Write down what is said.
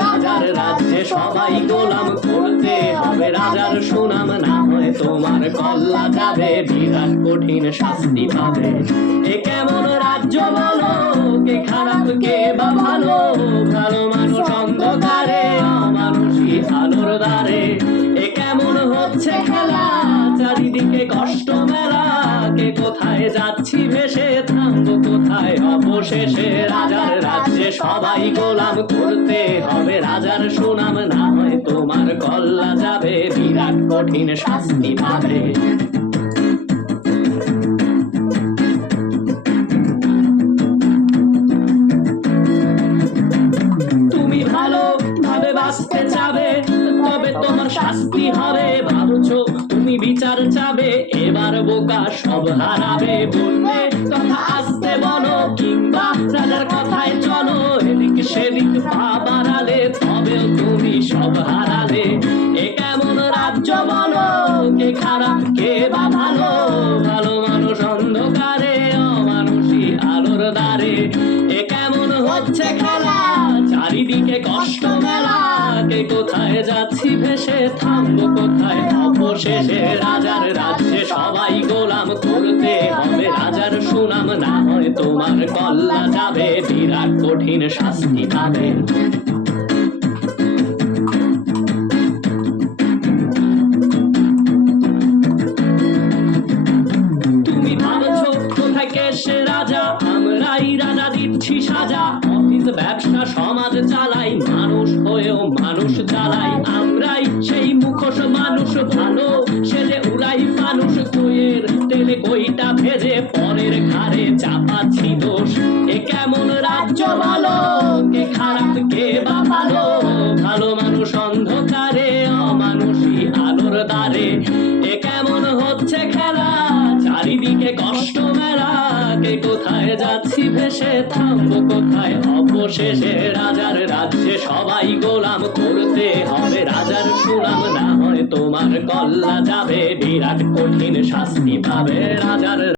রাজার রাজ্যে সবাই গোলাম, করতে হবে রাজার সুনাম, না হয় তোমার কল্লা যাবে, বিরাট কঠিন শাস্তি পাবে। এ কেমন রাজ্য বলো, কে খারাপ কে বা ভালো, ভালো মানুষ অন্ধকারে, অমানুষী আলোর দ্বারে। এ কেমন হচ্ছে খেলা, চারিদিকে কষ্ট মেলা, কে কোথায় যাচ্ছি ভেসে, থামবো কোথায় অবশেষে। রাজার রাজ্যে সবাই গোলাম, করতে হবে রাজার সুনাম, না হয় তোমার কল্লা যাবে, বিরাট কঠিন শাস্তি পাবে। তুমি ভালো ভাবে বাঁচতে চাবে, তবে তোমার শাস্তি হবে। ভাবছো তুমি বিচার চাবে, এবার বোকা সব হারাবে। বলবে কথা আস্তে বলো, কিংবা রাজার কথায় চলো, এদিক সেদিক পা বাড়ালে তবেও তুমি সব হারালে। এ কেমন রাজ্য বলো, কে খারাপ কে বা ভালো, ভালো মানুষ অন্ধকারে, অমানুষী আলোর দ্বারে। এ কেমন হচ্ছে খেলা, চারিদিকে কষ্ট মেলা, কে কোথায় যাচ্ছি ভেসে, থামবো কোথায় অবশেষে। রাজার রাজ্যে সবাই গোলাম, করতে হবে রাজার সুনাম, না হয় তোমার কল্লা যাবে, বিরাট কঠিন শাস্তি পাবে। তুমি ভাবছো কোথায় কে সে রাজা, আমরাই রাজা দিচ্ছি সাজা। অফিস ব্যবসা সমাজ চালাই, মানুষ হয়েও মানুষ চালাই। আমরাই সেই মুখোশ মানুষ, ভালো সেজে উড়াই মানুষ। কইয়ের তেলে কইটা ভেজে, পরের ঘাড়ে চাপাচ্ছি দোষ। এ কেমন রাজ্য বলো, কে খারাপ কে বা ভালো, ভালো মানুষ অন্ধকারে, অমানুষী আলোর দ্বারে। এ কেমন হচ্ছে খেলা, চারিদিকে কষ্ট মেলা, কে কোথায় যাচ্ছি ভেসে, থামবো কোথায় অবশেষে। রাজার রাজ্যে সবাই গোলাম, করতে হবে রাজার সুনাম, না হয় তোমার কল্লা যাবে, বিরাট কঠিন শাস্তি পাবে। রাজার